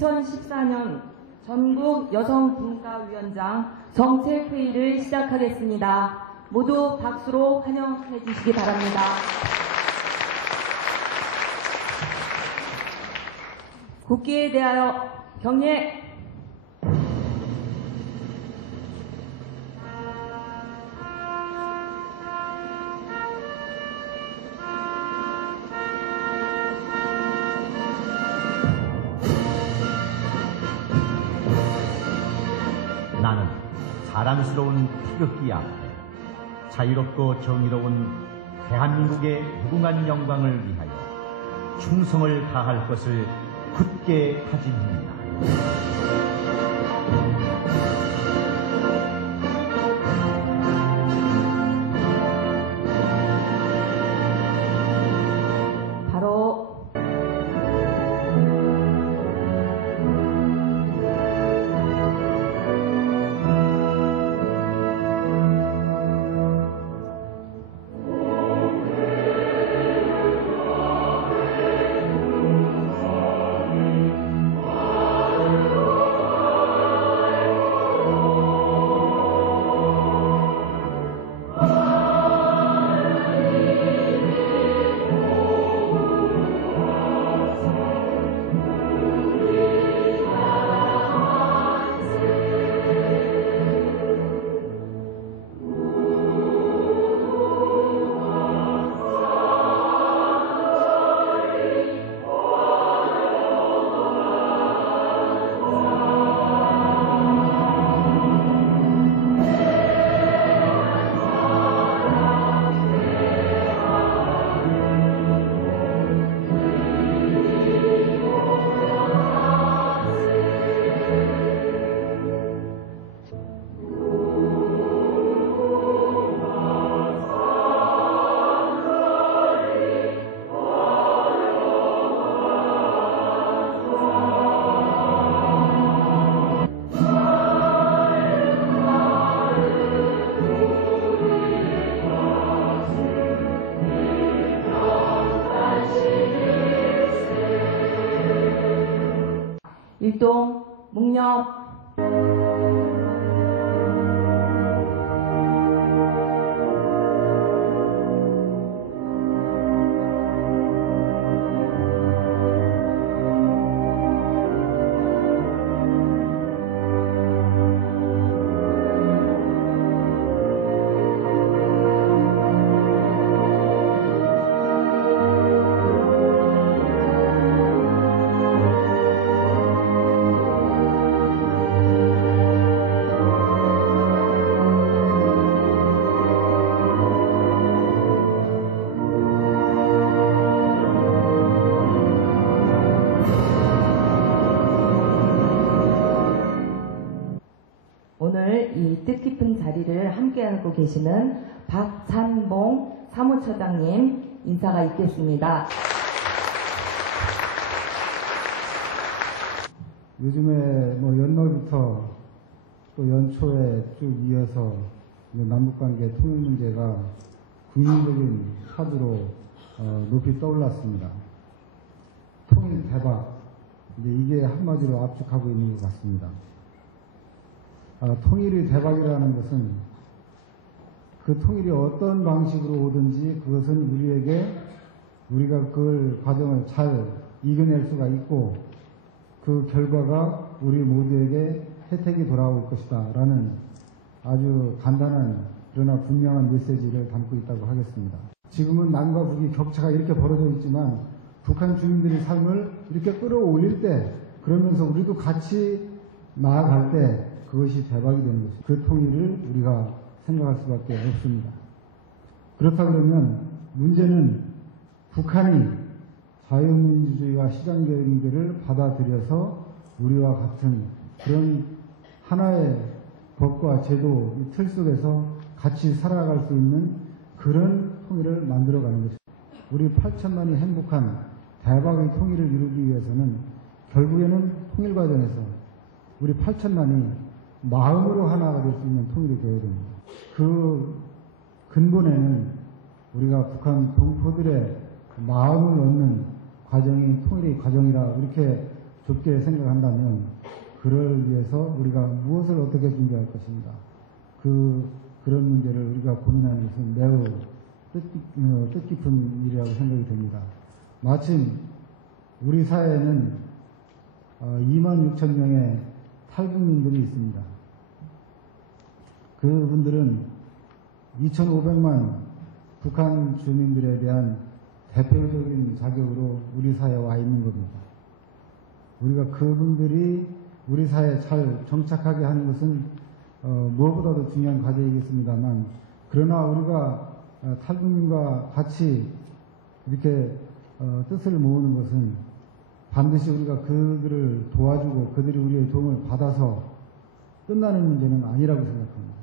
2014년 전국 여성분과위원장 정책회의를 시작하겠습니다. 모두 박수로 환영해 주시기 바랍니다. 국기에 대하여 경례. 나는 자랑스러운 태극기 앞에 자유롭고 정의로운 대한민국의 무궁한 영광을 위하여 충성을 다할 것을 굳게 다짐합니다. 일동 묵념. 오늘 이 뜻깊은 자리를 함께하고 계시는 박찬봉 사무처장님 인사가 있겠습니다. 요즘에 뭐 연말부터 또 연초에 쭉 이어서 남북관계 통일 문제가 국민적인 화두로 높이 떠올랐습니다. 통일 대박, 이게 한마디로 압축하고 있는 것 같습니다. 통일이 대박이라는 것은 그 통일이 어떤 방식으로 오든지 그것은 우리가 그 과정을 잘 이겨낼 수가 있고 그 결과가 우리 모두에게 혜택이 돌아올 것이다 라는 아주 간단한 그러나 분명한 메시지를 담고 있다고 하겠습니다. 지금은 남과 북이 격차가 이렇게 벌어져 있지만 북한 주민들의 삶을 이렇게 끌어올릴 때 그러면서 우리도 같이 나아갈 때 그것이 대박이 되는 것입니다. 그 통일을 우리가 생각할 수밖에 없습니다. 그렇다 그러면 문제는 북한이 자유민주주의와 시장경제를 받아들여서 우리와 같은 그런 하나의 법과 제도 틀 속에서 같이 살아갈 수 있는 그런 통일을 만들어가는 것입니다. 우리 8천만이 행복한 대박의 통일을 이루기 위해서는 결국에는 통일 과정에서 우리 8천만이 마음으로 하나가 될 수 있는 통일이 되어야 됩니다. 그 근본에는 우리가 북한 동포들의 마음을 얻는 과정이 통일의 과정이라 이렇게 좁게 생각한다면 그를 위해서 우리가 무엇을 어떻게 준비할 것인가. 그런 문제를 우리가 고민하는 것은 매우 뜻깊은 일이라고 생각이 됩니다. 마침 우리 사회에는 2만 6천 명의 탈북민들이 있습니다. 그분들은 2,500만 북한 주민들에 대한 대표적인 자격으로 우리 사회에 와 있는 겁니다. 우리가 그분들이 우리 사회에 잘 정착하게 하는 것은 무엇보다도 중요한 과제이겠습니다만, 그러나 우리가 탈북민과 같이 이렇게 뜻을 모으는 것은 반드시 우리가 그들을 도와주고 그들이 우리의 도움을 받아서 끝나는 문제는 아니라고 생각합니다.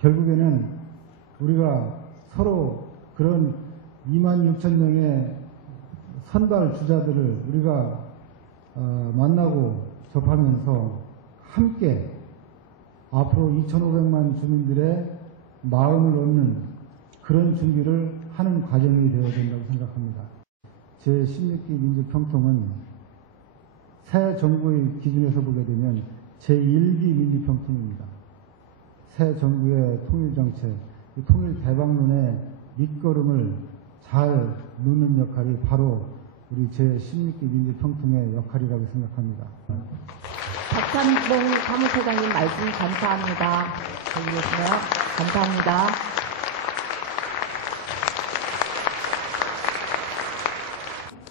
결국에는 우리가 서로 그런 2만 6천 명의 선발 주자들을 우리가 만나고 접하면서 함께 앞으로 2,500만 주민들의 마음을 얻는 그런 준비를 하는 과정이 되어야 된다고 생각합니다. 제16기 민주평통은 새 정부의 기준에서 보게 되면 제1기 민주평통입니다. 새 정부의 통일정책, 통일 대박론의 밑거름을 잘 놓는 역할이 바로 우리 제16기 민주평통의 역할이라고 생각합니다. 박찬봉 사무처장님 말씀 감사합니다. 들리시나요? 감사합니다.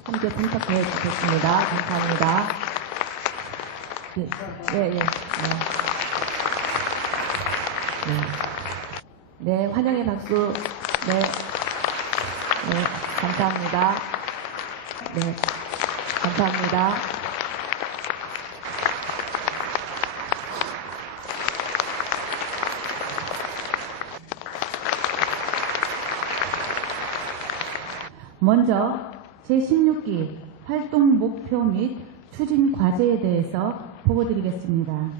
함께 분석해 주셨습니다. 감사합니다. 네, 환영의 박수. 네, 감사합니다. 네, 감사합니다. 먼저 제16기 활동 목표 및 추진 과제에 대해서 보고드리겠습니다.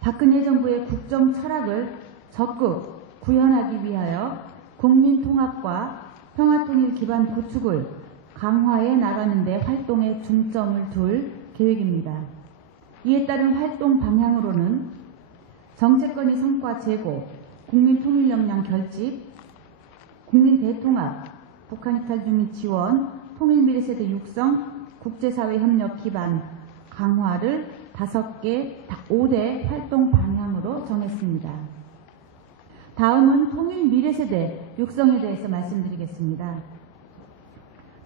박근혜 정부의 국정 철학을 적극 구현하기 위하여 국민 통합과 평화통일 기반 구축을 강화해 나가는 데 활동에 중점을 둘 계획입니다. 이에 따른 활동 방향으로는 정체권의 성과 제고, 국민 통일 역량 결집, 국민 대통합, 북한 이탈 주민 지원, 통일 미래 세대 육성, 국제사회 협력 기반 강화를 5대 활동 방향으로 정했습니다. 다음은 통일 미래 세대 육성에 대해서 말씀드리겠습니다.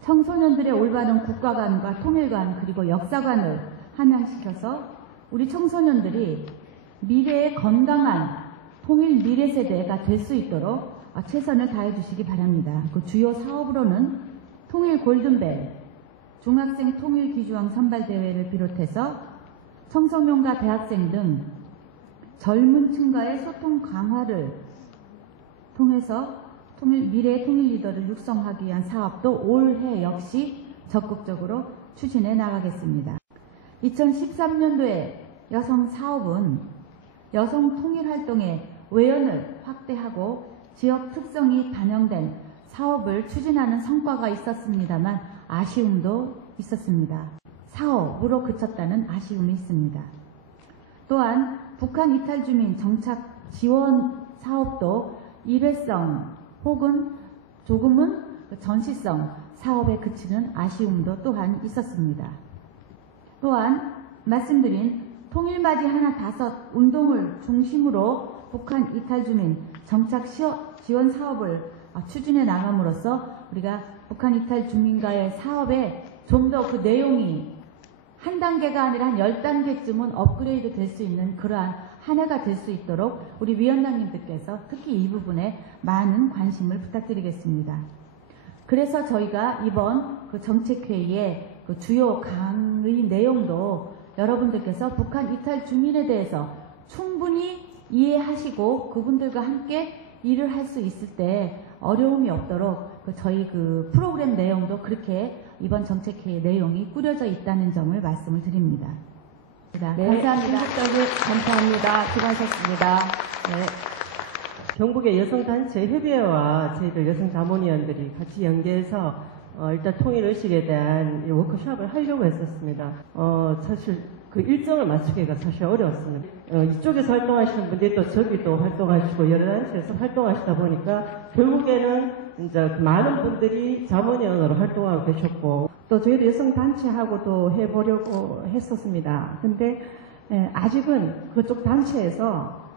청소년들의 올바른 국가관과 통일관 그리고 역사관을 함양시켜서 우리 청소년들이 미래의 건강한 통일 미래 세대가 될 수 있도록 최선을 다해 주시기 바랍니다. 그 주요 사업으로는 통일 골든벨, 중학생 통일 귀주왕 선발대회를 비롯해서 청소년과 대학생 등 젊은 층과의 소통 강화를 통해서 미래의 통일 리더를 육성하기 위한 사업도 올해 역시 적극적으로 추진해 나가겠습니다. 2013년도에 여성 사업은 여성 통일 활동의 외연을 확대하고 지역 특성이 반영된 사업을 추진하는 성과가 있었습니다만 아쉬움도 있었습니다. 사업으로 그쳤다는 아쉬움이 있습니다. 또한 북한 이탈 주민 정착 지원 사업도 일회성 혹은 조금은 전시성 사업에 그치는 아쉬움도 또한 있었습니다. 또한 말씀드린 통일맞이 하나 5 운동을 중심으로 북한 이탈 주민 정착 지원 사업을 추진해 나감으로써 우리가 북한 이탈 주민과의 사업에 좀 더 그 내용이 한 단계가 아니라 한 10단계쯤은 업그레이드 될 수 있는 그러한 한 해가 될 수 있도록 우리 위원장님들께서 특히 이 부분에 많은 관심을 부탁드리겠습니다. 그래서 저희가 이번 그 정책회의의 그 주요 강의 내용도 여러분들께서 북한 이탈 주민에 대해서 충분히 이해하시고 그분들과 함께 일을 할 수 있을 때 어려움이 없도록 저희 그 프로그램 내용도 그렇게 이번 정책회의 내용이 꾸려져 있다는 점을 말씀을 드립니다. 네, 감사합니다. 수고하셨습니다. 네. 경북의 여성단체 협의회와 저희들 여성자문위원들이 같이 연계해서 일단 통일의식에 대한 이 워크숍을 하려고 했었습니다. 사실 그 일정을 맞추기가 사실 어려웠습니다. 이쪽에서 활동하시는 분들이 또 저기 또 활동하시고 여러 단체에서 활동하시다 보니까 결국에는 이제 많은 분들이 자문위원으로 활동하고 계셨고 또 저희도 여성단체하고도 해보려고 했었습니다. 근데 아직은 그쪽 단체에서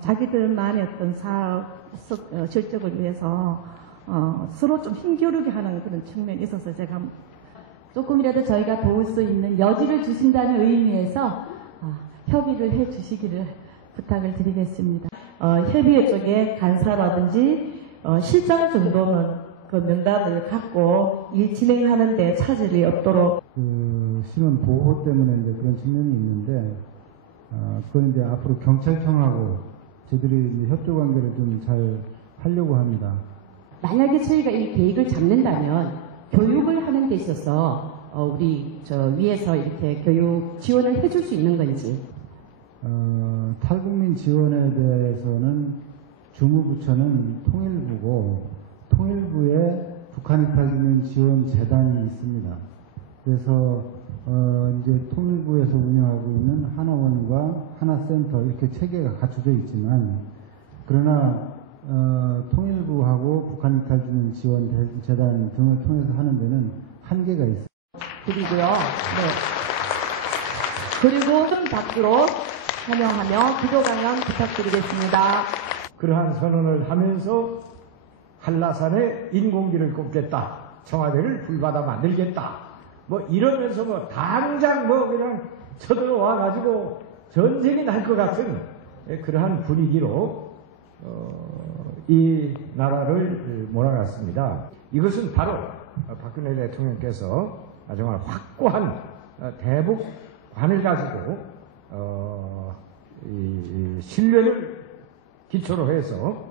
자기들만의 어떤 사업 실적을 위해서 서로 좀 힘겨루게 하는 그런 측면이 있어서 제가 조금이라도 저희가 도울 수 있는 여지를 주신다는 의미에서 협의를 해 주시기를 부탁을 드리겠습니다. 협의회 쪽에 간사라든지 실장 정도는 그 명단을 갖고 일 진행하는 데 차질이 없도록 그 신원 보호 때문에 이제 그런 측면이 있는데, 그건 이제 앞으로 경찰청하고 저희들이 이제 협조 관계를 좀 잘 하려고 합니다. 만약에 저희가 이 계획을 잡는다면 교육을 하는 데 있어서 우리 저 위에서 이렇게 교육 지원을 해줄 수 있는 건지. 탈북민 지원에 대해서는 주무부처는 통일부고, 통일부에 북한 이탈주민 지원 재단이 있습니다. 그래서 이제 통일부에서 운영하고 있는 하나원과 하나센터 이렇게 체계가 갖춰져 있지만, 그러나 통일부하고 북한 이탈주민 지원 재단 등을 통해서 하는 데는 한계가 있습니다. 드리고요. 네. 그리고 큰 박수로 환영하며 기도 강연 부탁드리겠습니다. 그러한 선언을 하면서 한라산에 인공기를 꽂겠다, 청와대를 불받아 만들겠다, 뭐 이러면서 뭐 당장 뭐 그냥 쳐들어와 가지고 전쟁이 날 것 같은 그러한 분위기로 이 나라를 몰아갔습니다. 이것은 바로 박근혜 대통령께서 정말 확고한 대북관을 가지고 이 신뢰를 기초로 해서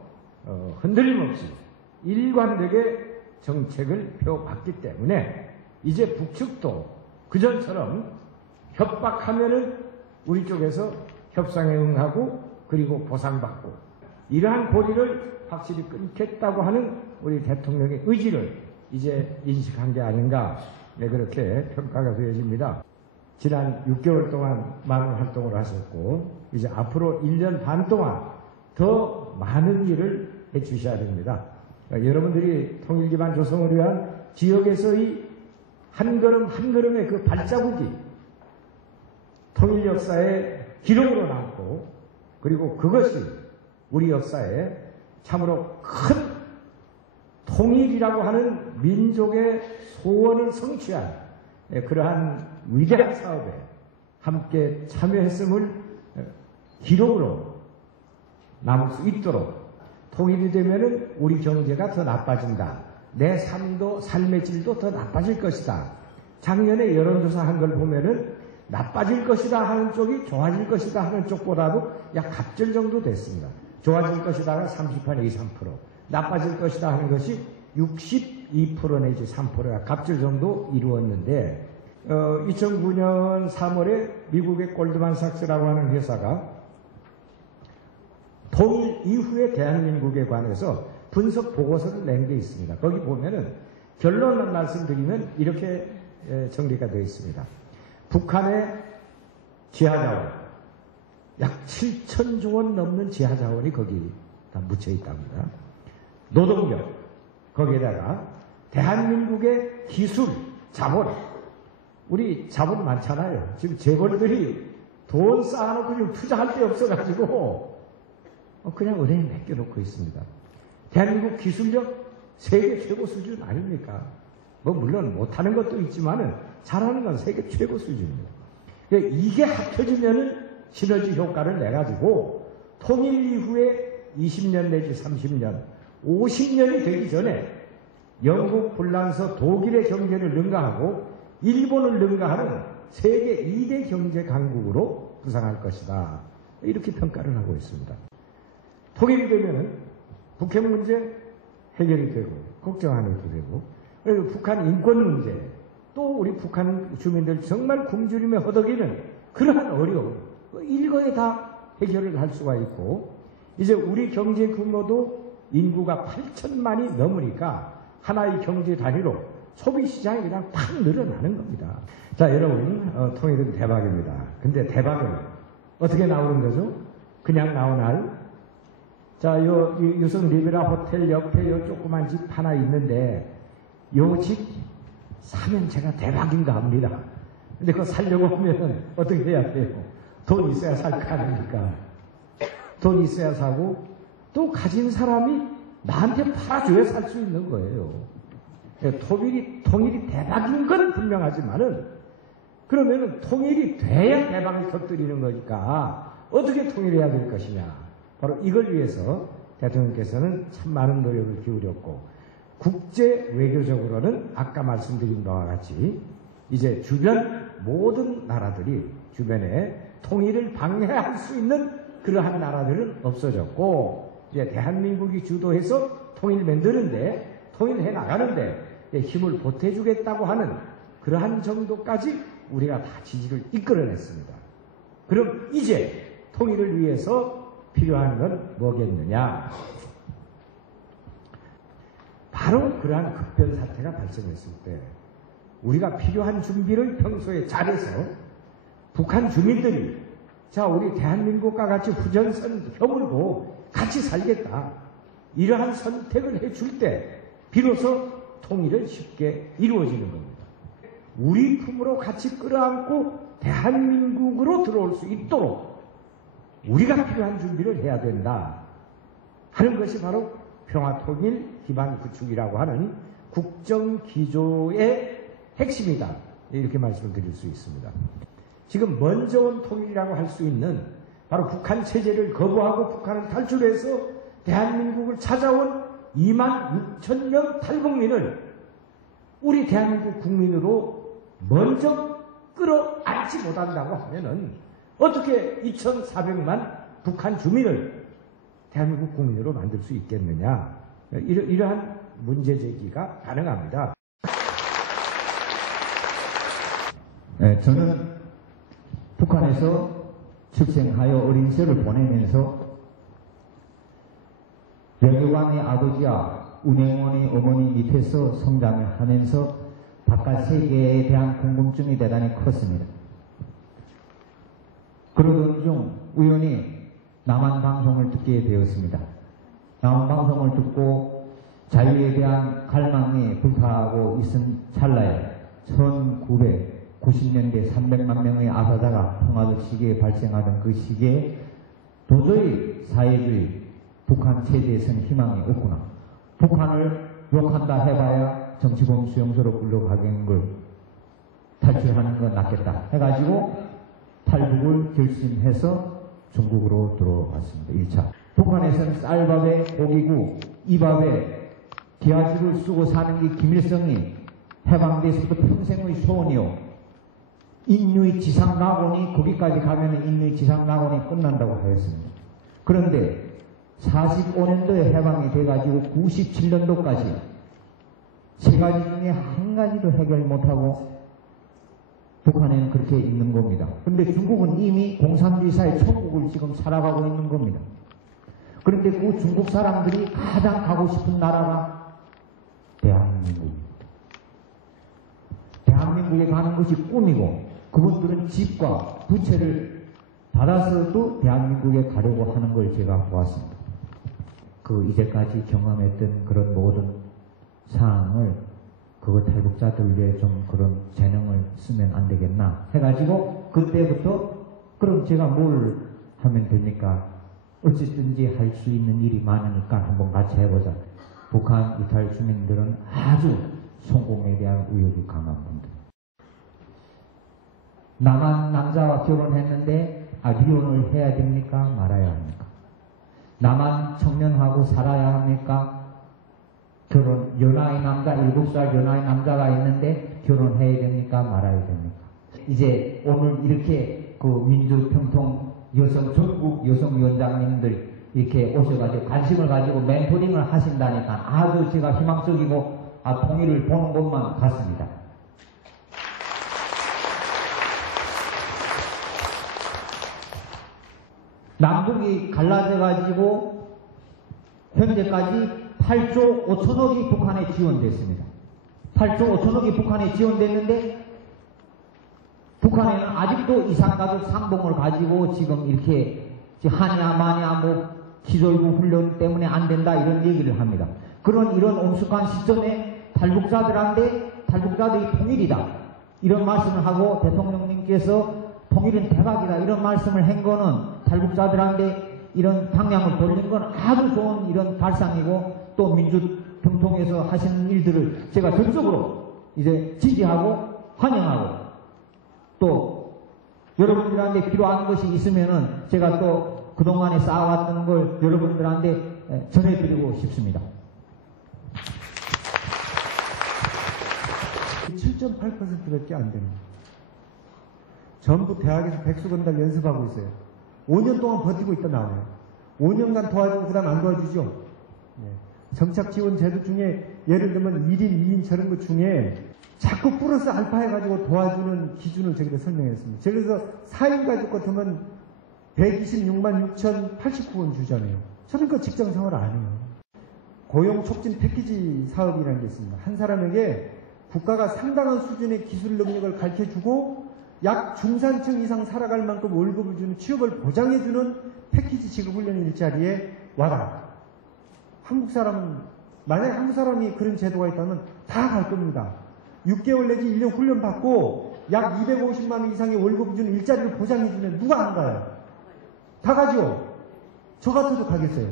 흔들림 없이 일관되게 정책을 펴왔기 때문에 이제 북측도 그전처럼 협박하면은 우리 쪽에서 협상에 응하고 그리고 보상받고 이러한 고리를 확실히 끊겠다고 하는 우리 대통령의 의지를 이제 인식한 게 아닌가, 네, 그렇게 평가가 되어집니다. 지난 6개월 동안 많은 활동을 하셨고 이제 앞으로 1년 반 동안 더 많은 일을 해 주셔야 됩니다. 여러분들이 통일기반 조성을 위한 지역에서의 한 걸음 한 걸음의 그 발자국이 통일 역사의 기록으로 남고, 그리고 그것이 우리 역사에 참으로 큰 통일이라고 하는 민족의 소원을 성취한 그러한 위대한 사업에 함께 참여했음을 기록으로 남을 수 있도록, 통일이 되면은 우리 경제가 더 나빠진다, 내 삶도 삶의 질도 더 나빠질 것이다. 작년에 여론조사 한 걸 보면은 나빠질 것이다 하는 쪽이 좋아질 것이다 하는 쪽보다도 약 갑절 정도 됐습니다. 좋아질 것이다가 30% 내지 3%, 나빠질 것이다 하는 것이 62% 내지 3%가 갑절 정도 이루었는데, 2009년 3월에 미국의 골드만삭스라고 하는 회사가 통일 이후의 대한민국에 관해서 분석 보고서를 낸 게 있습니다. 거기 보면은 결론을 말씀드리면 이렇게 정리가 되어 있습니다. 북한의 지하자원, 약 7천조 원 넘는 지하자원이 거기 다 묻혀 있답니다. 노동력, 거기에다가 대한민국의 기술, 자본, 우리 자본 많잖아요. 지금 재벌들이 돈 쌓아놓고 지금 투자할 데 없어가지고 그냥 은행에 맡겨놓고 있습니다. 대한민국 기술력 세계 최고 수준 아닙니까? 뭐 물론 못하는 것도 있지만은 잘하는 건 세계 최고 수준입니다. 그러니까 이게 합쳐지면은 시너지 효과를 내가지고 통일 이후에 20년 내지 30년, 50년이 되기 전에 영국, 불란서, 독일의 경제를 능가하고 일본을 능가하는 세계 2대 경제 강국으로 부상할 것이다. 이렇게 평가를 하고 있습니다. 통일이 되면은 북핵 문제 해결이 되고 걱정 안 해도 되고, 그리고 북한 인권 문제, 또 우리 북한 주민들 정말 굶주림에 허덕이는 그러한 어려움, 일거에 다 해결을 할 수가 있고, 이제 우리 경제 규모도 인구가 8천만이 넘으니까 하나의 경제 단위로 소비 시장이 그냥 팍 늘어나는 겁니다. 자, 여러분, 통일은 대박입니다. 근데 대박은 어떻게 나오는 거죠? 그냥 나오나요? 자, 요 유성 리베라 호텔 옆에 요 조그만 집 하나 있는데 요 집 사면 제가 대박인가 합니다. 근데 그거 살려고 하면 어떻게 해야 돼요? 돈 있어야 살 거 아닙니까? 돈 있어야 사고 또 가진 사람이 나한테 팔아줘야 살 수 있는 거예요. 통일이 대박인 건 분명하지만은 그러면은 통일이 돼야 대박을 터뜨리는 거니까 어떻게 통일해야 될 것이냐. 바로 이걸 위해서 대통령께서는 참 많은 노력을 기울였고 국제 외교적으로는 아까 말씀드린 바와 같이 이제 주변 모든 나라들이 주변에 통일을 방해할 수 있는 그러한 나라들은 없어졌고 이제 대한민국이 주도해서 통일 만드는데 통일해 나가는데 힘을 보태주겠다고 하는 그러한 정도까지 우리가 다 지지를 이끌어냈습니다. 그럼 이제 통일을 위해서 필요한 건 뭐겠느냐? 바로 그러한 급변 사태가 발생했을 때 우리가 필요한 준비를 평소에 잘해서 북한 주민들이 자, 우리 대한민국과 같이 후전선 혀물고 같이 살겠다. 이러한 선택을 해줄 때 비로소 통일은 쉽게 이루어지는 겁니다. 우리 품으로 같이 끌어안고 대한민국으로 들어올 수 있도록 우리가 필요한 준비를 해야 된다 하는 것이 바로 평화통일 기반 구축이라고 하는 국정기조의 핵심이다. 이렇게 말씀을 드릴 수 있습니다. 지금 먼저 온 통일이라고 할 수 있는 바로 북한 체제를 거부하고 북한을 탈출해서 대한민국을 찾아온 2만 6천 명 탈북민을 우리 대한민국 국민으로 먼저 끌어안지 못한다고 하면은 어떻게 2,400만 북한 주민을 대한민국 국민으로 만들 수 있겠느냐. 이러한 문제 제기가 가능합니다. 네, 저는 북한에서 출생하여 어린 시절을 보내면서 외교관의 아버지와 운행원의 어머니 밑에서 성장을 하면서 바깥 세계에 대한 궁금증이 대단히 컸습니다. 그러던 중 우연히 남한 방송을 듣게 되었습니다. 남한 방송을 듣고 자유에 대한 갈망이 불타고 있은 찰나에 1990년대 300만 명의 아사자가 평화적 시기에 발생하던 그 시기에 도저히 사회주의 북한 체제에서는 희망이 없구나. 북한을 욕한다 해봐야 정치범 수용소로 끌려가는 걸 탈출하는 건 낫겠다 해가지고 탈북을 결심해서 중국으로 들어왔습니다. 1차. 북한에서는 쌀밥에 고기국, 이 밥에 기아주를 쓰고 사는 게 김일성이 해방돼서부터 평생의 소원이요. 인류의 지상낙원이 거기까지 가면 인류의 지상낙원이 끝난다고 하였습니다. 그런데 45년도에 해방이 돼가지고 97년도까지 세 가지 중에 한 가지도 해결 못하고 북한에는 그렇게 있는 겁니다. 그런데 중국은 이미 공산주의 사회 천국을 지금 살아가고 있는 겁니다. 그런데 그 중국 사람들이 가장 가고 싶은 나라가 대한민국입니다. 대한민국에 가는 것이 꿈이고 그분들은 집과 부채를 받아서도 대한민국에 가려고 하는 걸 제가 보았습니다. 그 이제까지 경험했던 그런 모든 사항을 그거 탈북자들 위해 좀 그런 재능을 쓰면 안 되겠나 해가지고 그때부터 그럼 제가 뭘 하면 됩니까? 어쨌든지 할 수 있는 일이 많으니까 한번 같이 해보자. 북한 이탈 주민들은 아주 성공에 대한 의욕이 강합니다. 남한 남자와 결혼했는데 이혼을 해야 됩니까? 말아야 합니까? 남한 청년하고 살아야 합니까? 연하의 남자, 7살 연하의 남자가 있는데 결혼해야 됩니까? 말아야 됩니까? 이제 오늘 이렇게 그 민주평통 전국 여성위원장님들 이렇게 오셔가지고 관심을 가지고 멘토링을 하신다니까 아주 제가 희망적이고 통일을 보는 것만 같습니다. 남북이 갈라져가지고 현재까지 8조 5천억이 북한에 지원됐습니다. 8조 5천억이 북한에 지원됐는데 북한에는 아직도 이산가족 상봉을 가지고 지금 이렇게 하냐 마냐 뭐 기조이부 훈련 때문에 안 된다 이런 얘기를 합니다. 이런 엄숙한 시점에 탈북자들이 통일이다 이런 말씀을 하고 대통령님께서 통일은 대박이다 이런 말씀을 한 거는 탈북자들한테 이런 방향을 돌린 건 아주 좋은 이런 발상이고 또 민주평통에서 하시는 일들을 제가 적극적으로 이제 지지하고 환영하고 또 여러분들한테 필요한 것이 있으면은 제가 또 그동안에 쌓아왔던 걸 여러분들한테 전해드리고 싶습니다. 7.8%밖에 안 됩니다. 전부 대학에서 백수건달 연습하고 있어요. 5년 동안 버티고 있다 나와요. 5년간 도와주고 그 다음 안 도와주죠. 네. 정착지원 제도 중에 예를 들면 1인, 2인 저런 것 중에 자꾸 플러스 알파 해가지고 도와주는 기준을 저기다 설명했습니다. 그래서 4인 가족 같으면 126만 6,089원 주잖아요. 저는 그 직장 생활 안 해요. 고용 촉진 패키지 사업이라는 게 있습니다. 한 사람에게 국가가 상당한 수준의 기술 능력을 가르쳐주고 약 중산층 이상 살아갈 만큼 월급을 주는 취업을 보장해주는 패키지 직업훈련 일자리에 와라. 만약에 한국 사람이 그런 제도가 있다면 다 갈 겁니다. 6개월 내지 1년 훈련 받고 약 250만 원 이상의 월급을 주는 일자리를 보장해주면 누가 안 가요? 다 가죠? 저 같아도 가겠어요.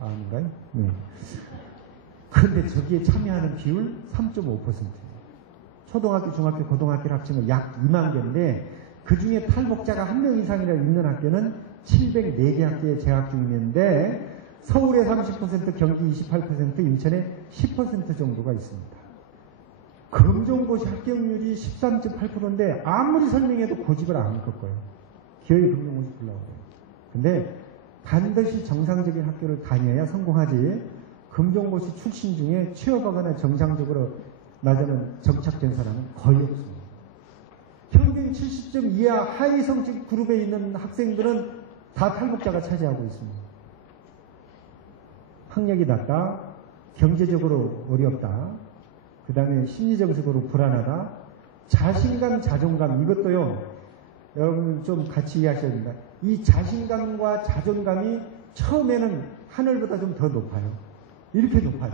아닌가요? 네. 그런데 저기에 참여하는 비율 3.5%예요. 초등학교, 중학교, 고등학교를 합치면 약 2만 개인데 그 중에 탈북자가 1명 이상이라도 있는 학교는 704개 학교에 재학 중인데 서울에 30%, 경기 28%, 인천에 10% 정도가 있습니다. 검정고시 합격률이 13.8%인데 아무리 설명해도 고집을 안 할 거예요. 기어이 검정고시 보려고 해요. 근데 반드시 정상적인 학교를 다녀야 성공하지 검정고시 출신 중에 취업하거나 정상적으로 나자는 정착된 사람은 거의 없습니다. 평균 70점 이하 하위 성적 그룹에 있는 학생들은 다 탈북자가 차지하고 있습니다. 학력이 낮다, 경제적으로 어렵다, 그 다음에 심리적으로 불안하다, 자신감, 자존감 이것도요 여러분 좀 같이 이해하셔야 됩니다. 이 자신감과 자존감이 처음에는 하늘보다 좀 더 높아요. 이렇게 높아요.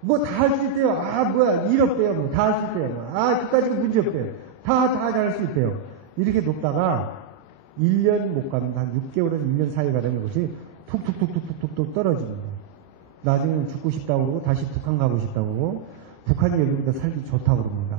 뭐 다 할 수 있대요. 일 없대요. 뭐 다 할 수 있대요. 그까지 문제 없대요. 다 잘 할 수 있대요. 이렇게 높다가 1년 못 가면 한 6개월에서 1년 사이에 가려면 뭐지? 툭툭툭툭툭툭 떨어집니다. 나중에는 죽고 싶다고 그러고 다시 북한 가고 싶다고 그러고 북한이 여기보다 살기 좋다고 그럽니다.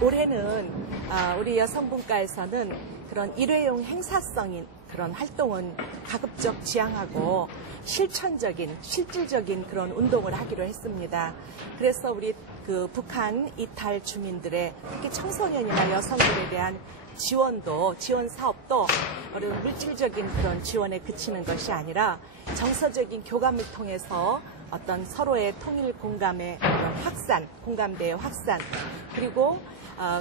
올해는 우리 여성분과에서는 그런 일회용 행사성인 그런 활동은 가급적 지양하고 실질적인 그런 운동을 하기로 했습니다. 그래서 우리 그 북한 이탈 주민들의 특히 청소년이나 여성들에 대한 지원 사업도 어떤 물질적인 그런 지원에 그치는 것이 아니라 정서적인 교감을 통해서 어떤 서로의 통일 공감의 확산, 공감대의 확산, 그리고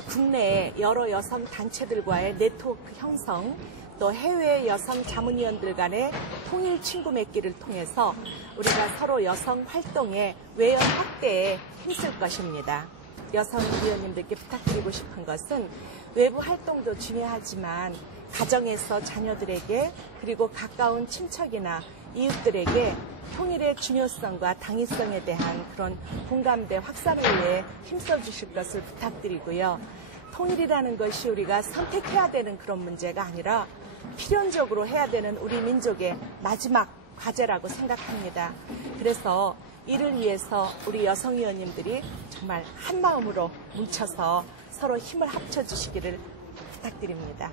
국내의 여러 여성 단체들과의 네트워크 형성, 또 해외 여성 자문위원들 간의 통일 친구 맺기를 통해서 우리가 서로 여성 활동의 외연 확대에 힘쓸 것입니다. 여성 위원님들께 부탁드리고 싶은 것은 외부 활동도 중요하지만 가정에서 자녀들에게 그리고 가까운 친척이나 이웃들에게 통일의 중요성과 당위성에 대한 그런 공감대 확산을 위해 힘써 주실 것을 부탁드리고요. 통일이라는 것이 우리가 선택해야 되는 그런 문제가 아니라 필연적으로 해야 되는 우리 민족의 마지막 과제라고 생각합니다. 그래서 이를 위해서 우리 여성위원님들이 정말 한 마음으로 뭉쳐서 서로 힘을 합쳐주시기를 부탁드립니다.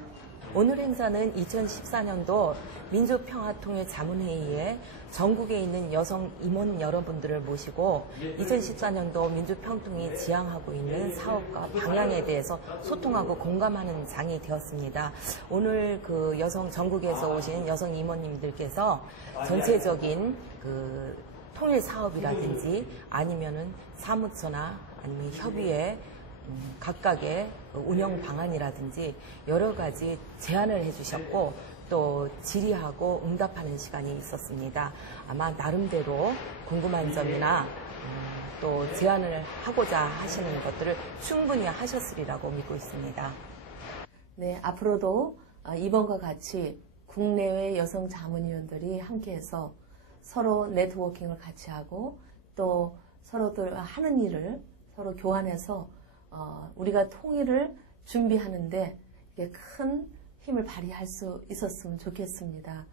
오늘 행사는 2014년도 민주평화통일자문회의에 전국에 있는 여성 임원 여러분들을 모시고 2014년도 민주평통이 지향하고 있는 사업과 방향에 대해서 소통하고 공감하는 장이 되었습니다. 오늘 그 전국에서 오신 여성 임원님들께서 전체적인 그 통일 사업이라든지 아니면은 사무처나 아니면 협의회 각각의 운영 방안이라든지 여러 가지 제안을 해주셨고 또 질의하고 응답하는 시간이 있었습니다. 아마 나름대로 궁금한 점이나 또 제안을 하고자 하시는 것들을 충분히 하셨으리라고 믿고 있습니다. 네, 앞으로도 이번과 같이 국내외 여성 자문위원들이 함께해서 서로 네트워킹을 같이 하고 또 서로들 하는 일을 서로 교환해서 우리가 통일을 준비하는데 큰 힘을 발휘할 수 있었으면 좋겠습니다.